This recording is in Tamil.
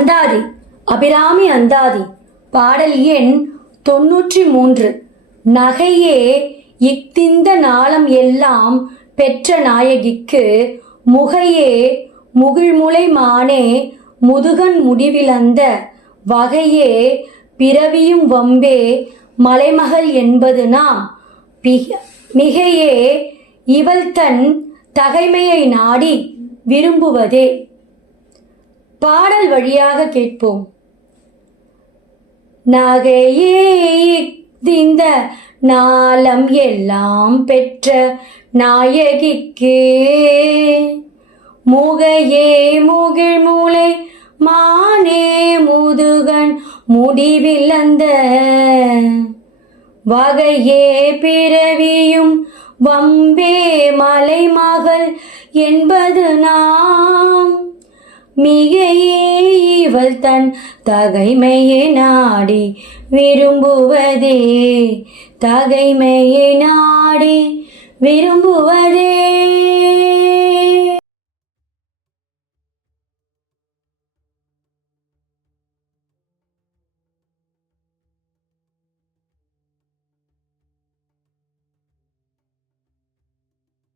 அந்தாதி அபிராமி அந்தாதி பாடல் எண் 93. நகையே இக்திந்த நாளம் எல்லாம் பெற்ற நாயகிக்கு முகையே முகிழ்முலை மானே முதுகன் முடிவிலந்த வகையே பிறவியும் வம்பே மலைமகள் என்பது நாம் மிகையே இவள் தன் தகைமையை நாடி விரும்புவதே. பாடல் வழியாக கேட்போம். நகையே இந்த நாளம் எல்லாம் பெற்ற நாயகிக்கு முகையே முகிழ்மூலை மானே முதுகன் முடிவிலந்த வகையே பிறவியும் வம்பே மலைமகள் என்பது நாம் மிகையே இவள் தன் தகைமையை நாடி விரும்புவதே. தகைமையை நாடி விரும்புவதே.